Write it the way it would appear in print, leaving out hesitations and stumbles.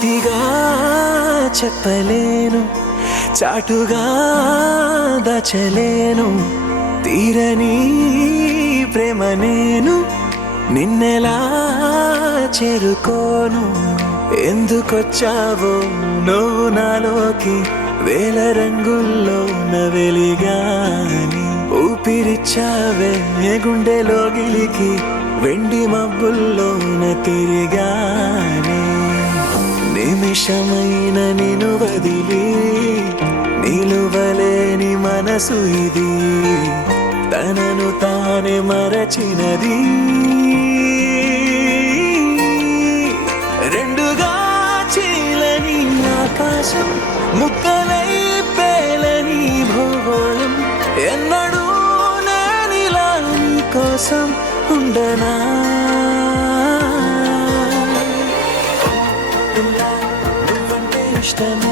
సూటిగా చెప్పలేను, చాటుగా దాచలేను తీరని ప్రేమ నేను నిన్నెలా చేరుకోను. ఎందుకొచ్చావో నువ్వు నాలోకి వేల రంగుల్లో వెలిగాని ఊపిరిచ్చావే గుండెలో గిలికి వెండి మబ్బుల్లోన తిరిగానే. నిమిషమైన నిన్ను వదిలి నిలువలేని మనసు ఇది, తనను తానే మరచినది. రెండుగా చీలని ఆకాశం, ముక్కలై పేలని భూగోళం, ఎన్నడూ నేనిలా నీ కోసం ఉండనా. నువ్వంటే ఇష్టమే